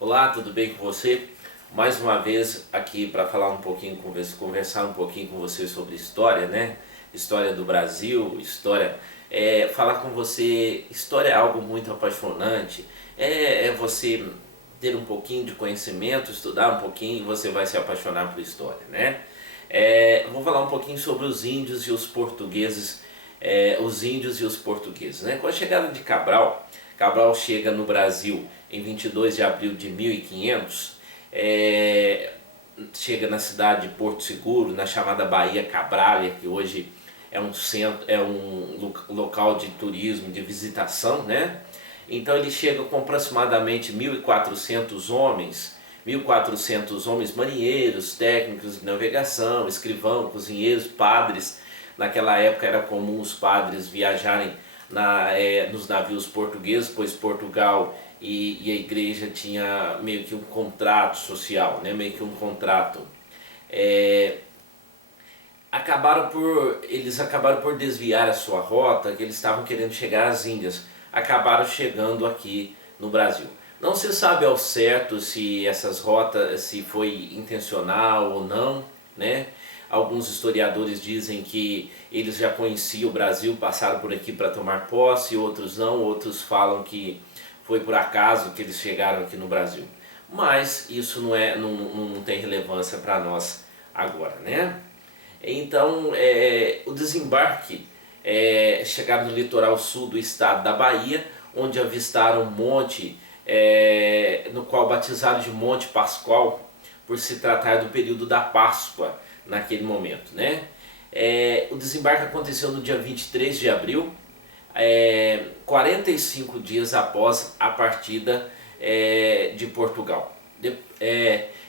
Olá, tudo bem com você? Mais uma vez aqui para falar um pouquinho, conversar um pouquinho com você sobre história, né? História do Brasil, história. Falar com você, história é algo muito apaixonante. É você ter um pouquinho de conhecimento, estudar um pouquinho e você vai se apaixonar por história, né? Vou falar um pouquinho sobre os índios e os portugueses, os índios e os portugueses, né? Com a chegada de Cabral, Cabral chega no Brasil em 22 de abril de 1500, chega na cidade de Porto Seguro, na chamada Baía Cabralha, que hoje é um centro, local de turismo, de visitação, né? Então ele chega com aproximadamente 1.400 homens marinheiros, técnicos de navegação, escrivão, cozinheiros, padres. Naquela época era comum os padres viajarem nos navios portugueses, pois Portugal e a igreja tinha meio que um contrato social, né? Meio que um contrato. É, Eles acabaram por desviar a sua rota, que eles estavam querendo chegar às Índias, acabaram chegando aqui no Brasil. Não se sabe ao certo se essas rotas, se foi intencional ou não, né? Alguns historiadores dizem que eles já conheciam o Brasil, passaram por aqui para tomar posse, outros não, outros falam que foi por acaso que eles chegaram aqui no Brasil. Mas isso não tem relevância para nós agora, né? Então, o desembarque, chegaram no litoral sul do estado da Bahia, onde avistaram um monte, no qual batizaram de Monte Pascoal, por se tratar do período da Páscoa naquele momento, né? O desembarque aconteceu no dia 23 de abril, 45 dias após a partida de Portugal.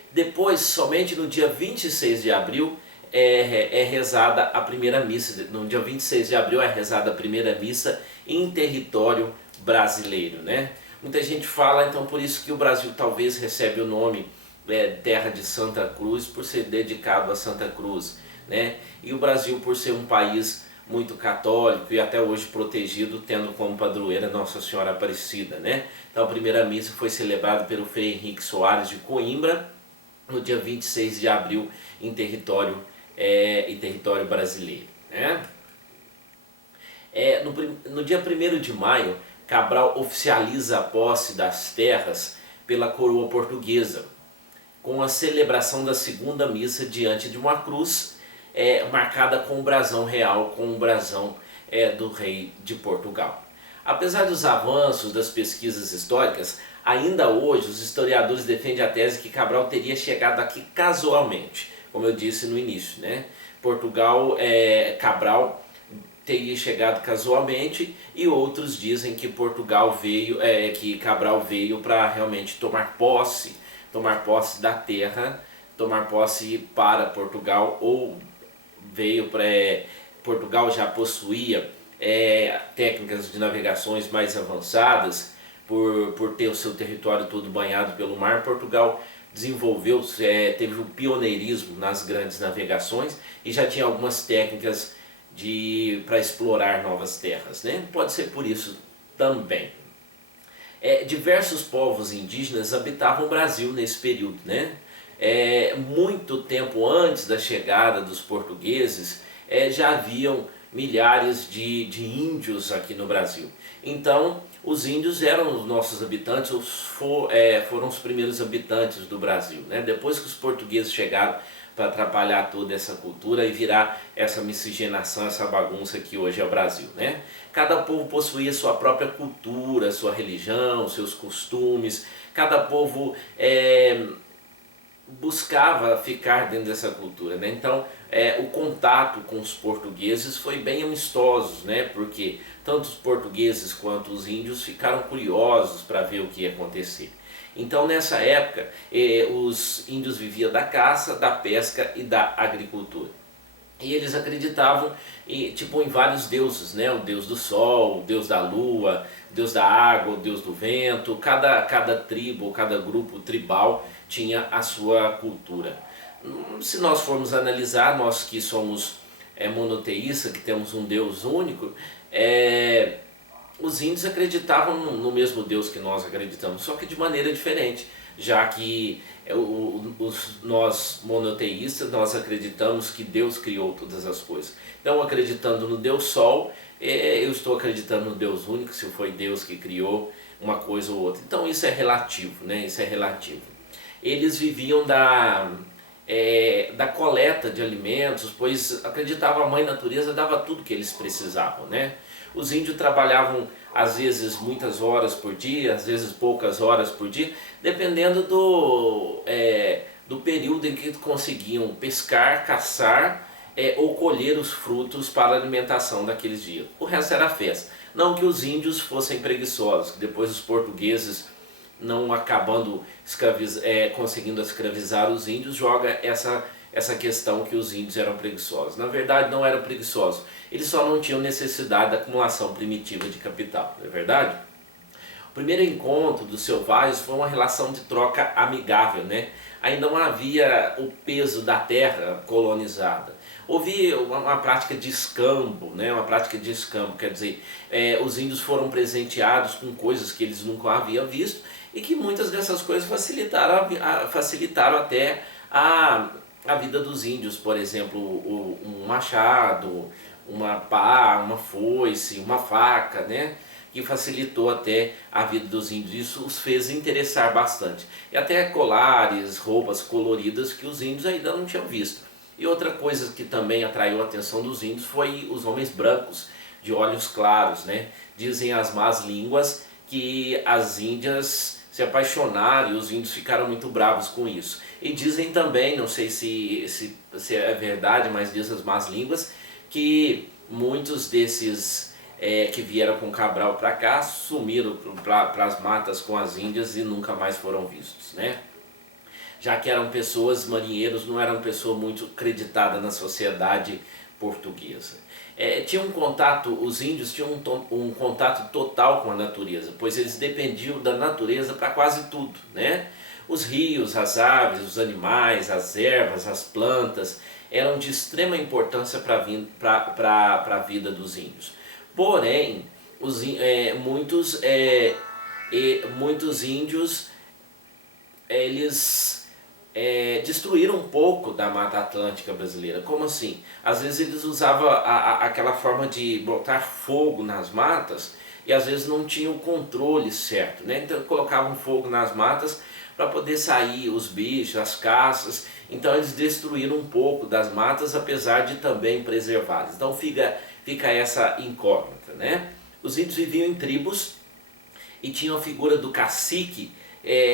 Depois, somente no dia 26 de abril, é rezada a primeira missa. No dia 26 de abril é rezada a primeira missa em território brasileiro, né? Muita gente fala, então, por isso que o Brasil talvez recebe o nome Terra de Santa Cruz, por ser dedicado a Santa Cruz, né? E o Brasil por ser um país muito católico e até hoje protegido, tendo como padroeira Nossa Senhora Aparecida, né? Então a primeira missa foi celebrada pelo Frei Henrique Soares de Coimbra no dia 26 de abril em território brasileiro, né? No dia 1º de maio, Cabral oficializa a posse das terras pela coroa portuguesa, com a celebração da segunda missa diante de uma cruz, marcada com o brasão real, com o brasão do rei de Portugal. Apesar dos avanços das pesquisas históricas, ainda hoje os historiadores defendem a tese que Cabral teria chegado aqui casualmente, como eu disse no início, né? Cabral teria chegado casualmente, e outros dizem que que Cabral veio para realmente tomar posse da terra, tomar posse para Portugal, ou veio para Portugal já possuía técnicas de navegações mais avançadas, por ter o seu território todo banhado pelo mar. Portugal desenvolveu, teve um pioneirismo nas grandes navegações e já tinha algumas técnicas para explorar novas terras, né? Pode ser por isso também. Diversos povos indígenas habitavam o Brasil nesse período, né? Muito tempo antes da chegada dos portugueses, já haviam milhares de índios aqui no Brasil. Então, os índios eram os nossos habitantes, foram os primeiros habitantes do Brasil, né? Depois que os portugueses chegaram para atrapalhar toda essa cultura e virar essa miscigenação, essa bagunça que hoje é o Brasil, né? Cada povo possuía sua própria cultura, sua religião, seus costumes. Cada povo buscava ficar dentro dessa cultura, né? Então, o contato com os portugueses foi bem amistoso, né? Porque tanto os portugueses quanto os índios ficaram curiosos para ver o que ia acontecer. Então, nessa época, os índios viviam da caça, da pesca e da agricultura. E eles acreditavam em vários deuses, né? O deus do sol, o deus da lua, o deus da água, o deus do vento. Cada tribo, cada grupo tribal tinha a sua cultura. Se nós formos analisar, nós que somos monoteístas, que temos um Deus único, os índios acreditavam no mesmo Deus que nós acreditamos, só que de maneira diferente, já que nós monoteístas, nós acreditamos que Deus criou todas as coisas. Então, acreditando no Deus Sol, eu estou acreditando no Deus único, se foi Deus que criou uma coisa ou outra. Então isso é relativo, né? Isso é relativo. Eles viviam da coleta de alimentos, pois acreditavam a mãe natureza dava tudo que eles precisavam, né? Os índios trabalhavam às vezes muitas horas por dia, às vezes poucas horas por dia, dependendo do período em que conseguiam pescar, caçar ou colher os frutos para a alimentação daqueles dias. O resto era festa. Não que os índios fossem preguiçosos, que depois os portugueses, não acabando conseguindo escravizar os índios, joga essa questão que os índios eram preguiçosos. Na verdade não eram preguiçosos, eles só não tinham necessidade da acumulação primitiva de capital, não é verdade? O primeiro encontro dos selvagens foi uma relação de troca amigável, né? Ainda não havia o peso da terra colonizada. Houve uma prática de escambo, né? Uma prática de escambo, quer dizer, os índios foram presenteados com coisas que eles nunca haviam visto e que muitas dessas coisas facilitaram até a vida dos índios. Por exemplo, um machado, uma pá, uma foice, uma faca, né? Que facilitou até a vida dos índios. Isso os fez interessar bastante. E até colares, roupas coloridas que os índios ainda não tinham visto. E outra coisa que também atraiu a atenção dos índios foi os homens brancos, de olhos claros, né? Dizem as más línguas que as índias se apaixonaram e os índios ficaram muito bravos com isso. E dizem também, não sei se é verdade, mas dizem as más línguas, que muitos desses que vieram com Cabral para cá sumiram para as matas com as índias e nunca mais foram vistos, né? Já que eram pessoas, marinheiros, não eram pessoas muito acreditadas na sociedade portuguesa. Tinha um contato, os índios tinham um contato total com a natureza, pois eles dependiam da natureza para quase tudo, né? Os rios, as aves, os animais, as ervas, as plantas eram de extrema importância para a vida dos índios. Porém, muitos índios eles destruíram um pouco da Mata Atlântica brasileira. Como assim? Às vezes eles usavam aquela forma de botar fogo nas matas e às vezes não tinham o controle certo, né? Então colocavam fogo nas matas para poder sair os bichos, as caças. Então eles destruíram um pouco das matas, apesar de também preservadas. Então fica essa incógnita, né? Os índios viviam em tribos e tinham a figura do cacique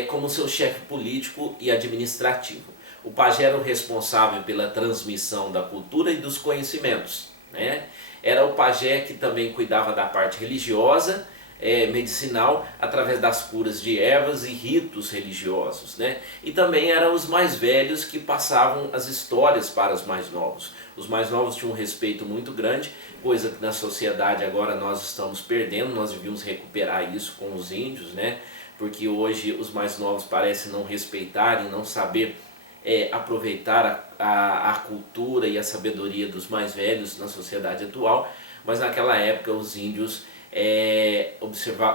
como seu chefe político e administrativo. O pajé era o responsável pela transmissão da cultura e dos conhecimentos, né? Era o pajé que também cuidava da parte religiosa, medicinal, através das curas de ervas e ritos religiosos, né? E também eram os mais velhos que passavam as histórias para os mais novos. Os mais novos tinham um respeito muito grande, coisa que na sociedade agora nós estamos perdendo. Nós devíamos recuperar isso com os índios, né? Porque hoje os mais novos parecem não respeitar e não saber aproveitar a cultura e a sabedoria dos mais velhos na sociedade atual, mas naquela época os índios,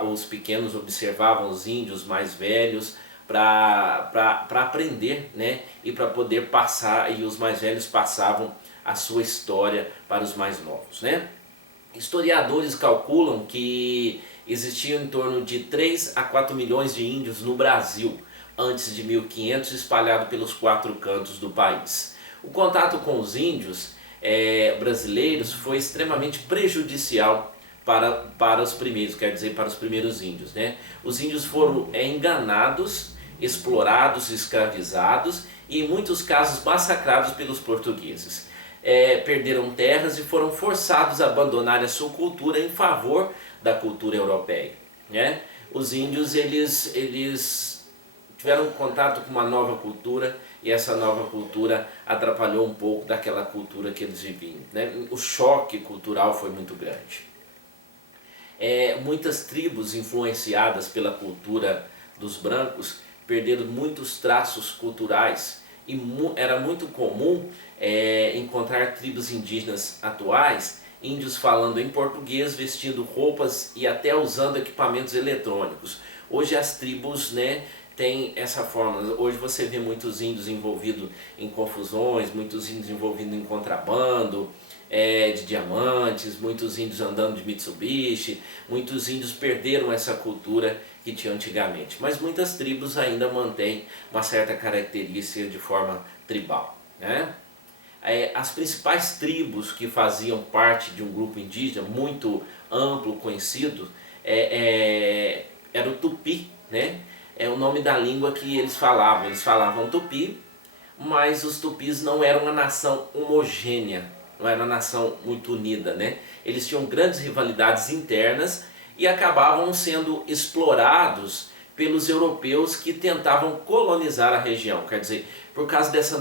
os pequenos observavam os índios mais velhos para aprender, né? E para poder passar, e os mais velhos passavam a sua história para os mais novos, né? Historiadores calculam que existiam em torno de 3 a 4 milhões de índios no Brasil antes de 1500, espalhado pelos 4 cantos do país. O contato com os índios brasileiros foi extremamente prejudicial para os primeiros, quer dizer, para os primeiros índios, né? Os índios foram enganados, explorados, escravizados e em muitos casos massacrados pelos portugueses. Perderam terras e foram forçados a abandonar a sua cultura em favor da cultura europeia, né? Os índios eles tiveram contato com uma nova cultura e essa nova cultura atrapalhou um pouco daquela cultura que eles viviam, né? O choque cultural foi muito grande. Muitas tribos influenciadas pela cultura dos brancos perderam muitos traços culturais e era muito comum encontrar tribos indígenas atuais índios falando em português, vestindo roupas e até usando equipamentos eletrônicos. Hoje as tribos, né, têm essa forma. Hoje você vê muitos índios envolvidos em confusões, muitos índios envolvidos em contrabando de diamantes, muitos índios andando de Mitsubishi, muitos índios perderam essa cultura que tinha antigamente. Mas muitas tribos ainda mantêm uma certa característica de forma tribal, né? As principais tribos que faziam parte de um grupo indígena muito amplo, conhecido, era o Tupi, né? É o nome da língua que eles falavam Tupi, mas os Tupis não eram uma nação homogênea, não era uma nação muito unida, né? Eles tinham grandes rivalidades internas e acabavam sendo explorados pelos europeus que tentavam colonizar a região. Quer dizer, por causa dessa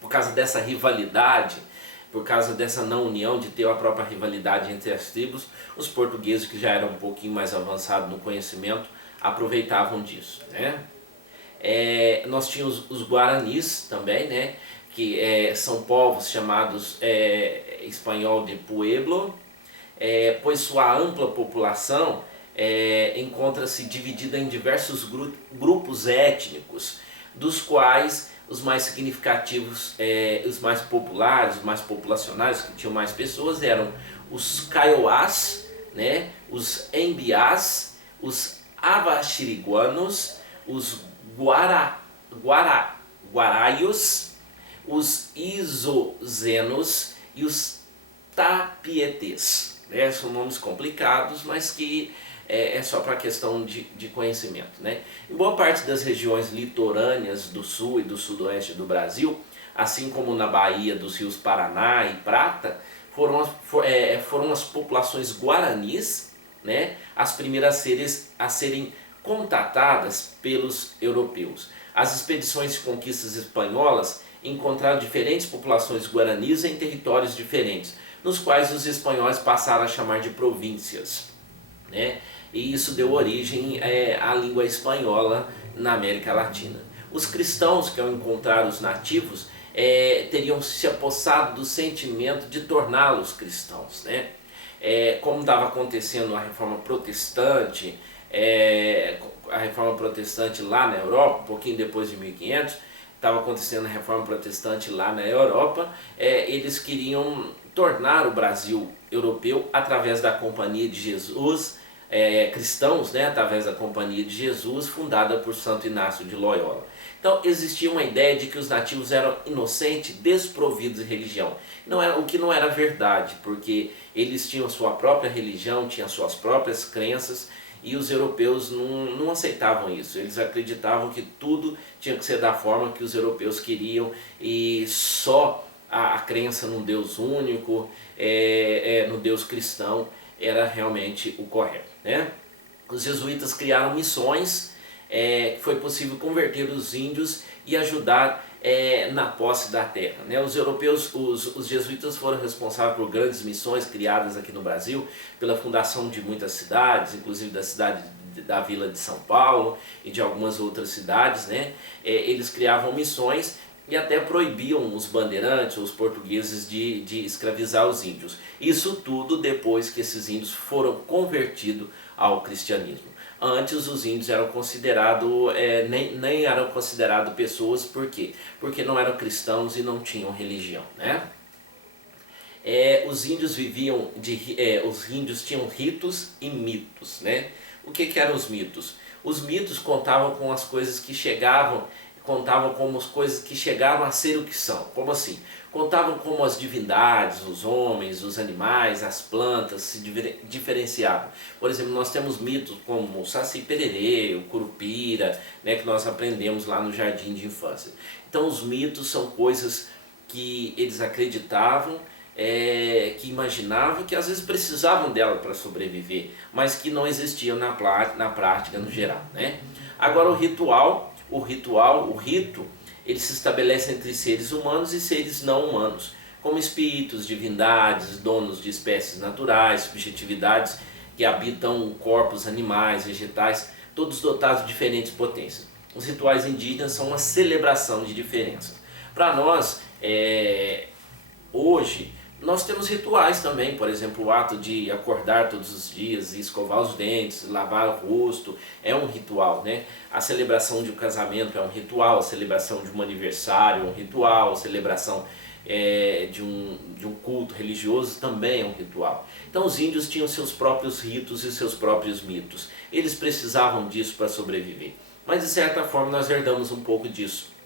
por causa dessa rivalidade, por causa dessa não união, de ter a própria rivalidade entre as tribos, os portugueses, que já eram um pouquinho mais avançados no conhecimento, aproveitavam disso, né? Nós tínhamos os guaranis também, né? Que são povos chamados espanhol de pueblo, pois sua ampla população encontra-se dividida em diversos grupos étnicos, dos quais os mais significativos, os mais populares, os mais populacionais, que tinham mais pessoas, eram os Kaiowás, né? Os Embiás, os Avaxiriguanos, os Guaraios, os Isozenos e os Tapietés. São nomes complicados, mas que é só para questão de conhecimento, né? Em boa parte das regiões litorâneas do sul e do sudoeste do Brasil, assim como na Bahia dos rios Paraná e Prata, foram as populações guaranis, né, as primeiras a serem contatadas pelos europeus. As expedições de conquistas espanholas encontraram diferentes populações guaranis em territórios diferentes, nos quais os espanhóis passaram a chamar de províncias, né? E isso deu origem à língua espanhola na América Latina. Os cristãos, que ao encontrar os nativos, teriam se apossado do sentimento de torná-los cristãos, né? Como estava acontecendo a Reforma Protestante, lá na Europa, um pouquinho depois de 1500, estava acontecendo a Reforma Protestante lá na Europa, eles queriam tornar o Brasil europeu através da Companhia de Jesus, cristãos, né, através da Companhia de Jesus, fundada por Santo Inácio de Loyola. Então existia uma ideia de que os nativos eram inocentes, desprovidos de religião, o que não era verdade, porque eles tinham sua própria religião, tinham suas próprias crenças, e os europeus não aceitavam isso. Eles acreditavam que tudo tinha que ser da forma que os europeus queriam, e só a crença num Deus único, no Deus cristão, era realmente o correto, né? Os jesuítas criaram missões, foi possível converter os índios e ajudar na posse da terra, né? Os europeus, os jesuítas foram responsáveis por grandes missões criadas aqui no Brasil, pela fundação de muitas cidades, inclusive da Vila de São Paulo e de algumas outras cidades, né? Eles criavam missões e até proibiam os bandeirantes, os portugueses, de escravizar os índios. Isso tudo depois que esses índios foram convertidos ao cristianismo. Antes os índios eram considerados, nem eram considerados pessoas, por quê? Porque não eram cristãos e não tinham religião, né? Os índios os índios tinham ritos e mitos, né? O que eram os mitos? Os mitos contavam com as coisas que contavam como as coisas que chegaram a ser o que são. Como assim? Contavam como as divindades, os homens, os animais, as plantas se diferenciavam. Por exemplo, nós temos mitos como o Saci Pererê, o Curupira, né, que nós aprendemos lá no jardim de infância. Então os mitos são coisas que eles acreditavam, que imaginavam, que às vezes precisavam dela para sobreviver, mas que não existiam na prática no geral, né? Agora o rito, ele se estabelece entre seres humanos e seres não humanos, como espíritos, divindades, donos de espécies naturais, subjetividades que habitam corpos animais, vegetais, todos dotados de diferentes potências. Os rituais indígenas são uma celebração de diferenças. Para nós, Hoje nós temos rituais também, por exemplo, o ato de acordar todos os dias e escovar os dentes, lavar o rosto, é um ritual, né? A celebração de um casamento é um ritual, a celebração de um aniversário é um ritual, a celebração de um culto religioso também é um ritual. Então os índios tinham seus próprios ritos e seus próprios mitos. Eles precisavam disso para sobreviver. Mas de certa forma nós herdamos um pouco disso.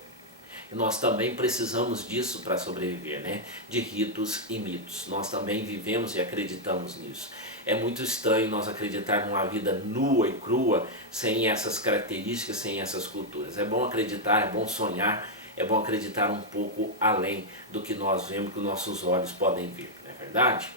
E nós também precisamos disso para sobreviver, né? De ritos e mitos. Nós também vivemos e acreditamos nisso. É muito estranho nós acreditar numa vida nua e crua, sem essas características, sem essas culturas. É bom acreditar, é bom sonhar, é bom acreditar um pouco além do que nós vemos, que os nossos olhos podem ver, não é verdade?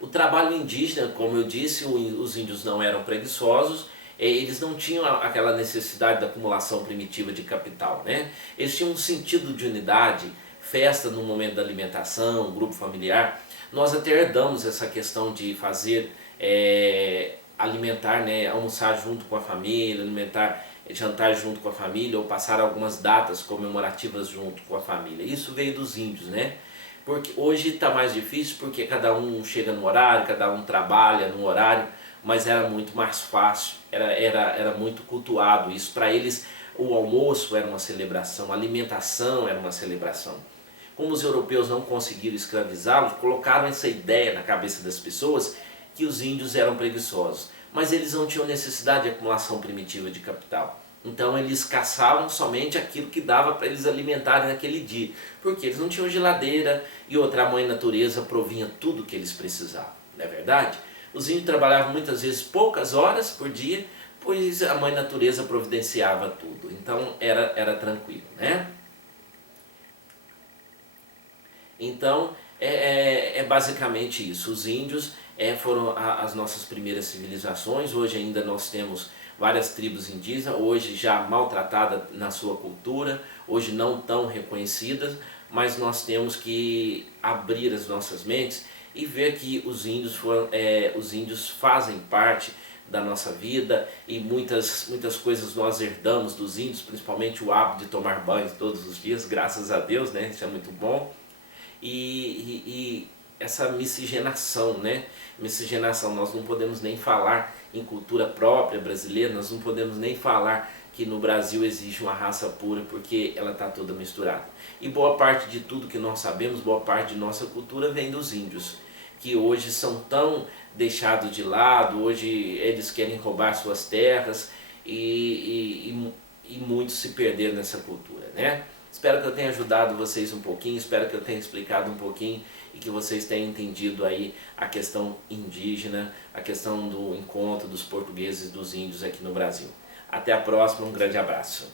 O trabalho indígena, como eu disse, os índios não eram preguiçosos, eles não tinham aquela necessidade da acumulação primitiva de capital, né? Eles tinham um sentido de unidade, festa no momento da alimentação, grupo familiar. Nós até herdamos essa questão de fazer, alimentar, né? Almoçar junto com a família, alimentar, jantar junto com a família ou passar algumas datas comemorativas junto com a família. Isso veio dos índios, né? Porque hoje está mais difícil porque cada um chega no horário, cada um trabalha no horário, mas era muito mais fácil, era muito cultuado isso. Para eles o almoço era uma celebração, a alimentação era uma celebração. Como os europeus não conseguiram escravizá-los, colocaram essa ideia na cabeça das pessoas que os índios eram preguiçosos, mas eles não tinham necessidade de acumulação primitiva de capital. Então eles caçavam somente aquilo que dava para eles alimentarem naquele dia, porque eles não tinham geladeira e outra, a mãe natureza provinha tudo o que eles precisavam, não é verdade? Os índios trabalhavam muitas vezes poucas horas por dia, pois a mãe natureza providenciava tudo, então era tranquilo, né? Então é basicamente isso. Os índios foram as nossas primeiras civilizações. Hoje ainda nós temos várias tribos indígenas, hoje já maltratadas na sua cultura, hoje não tão reconhecidas, mas nós temos que abrir as nossas mentes e ver que os índios fazem parte da nossa vida e muitas coisas nós herdamos dos índios, principalmente o hábito de tomar banho todos os dias, graças a Deus, né? Isso é muito bom. E essa miscigenação, né? Miscigenação, nós não podemos nem falar em cultura própria brasileira, nós não podemos nem falar que no Brasil existe uma raça pura, porque ela está toda misturada. E boa parte de tudo que nós sabemos, boa parte de nossa cultura vem dos índios, que hoje são tão deixados de lado, hoje eles querem roubar suas terras e muitos se perderam nessa cultura, né? Espero que eu tenha ajudado vocês um pouquinho, espero que eu tenha explicado um pouquinho e que vocês tenham entendido aí a questão indígena, a questão do encontro dos portugueses e dos índios aqui no Brasil. Até a próxima, um grande abraço.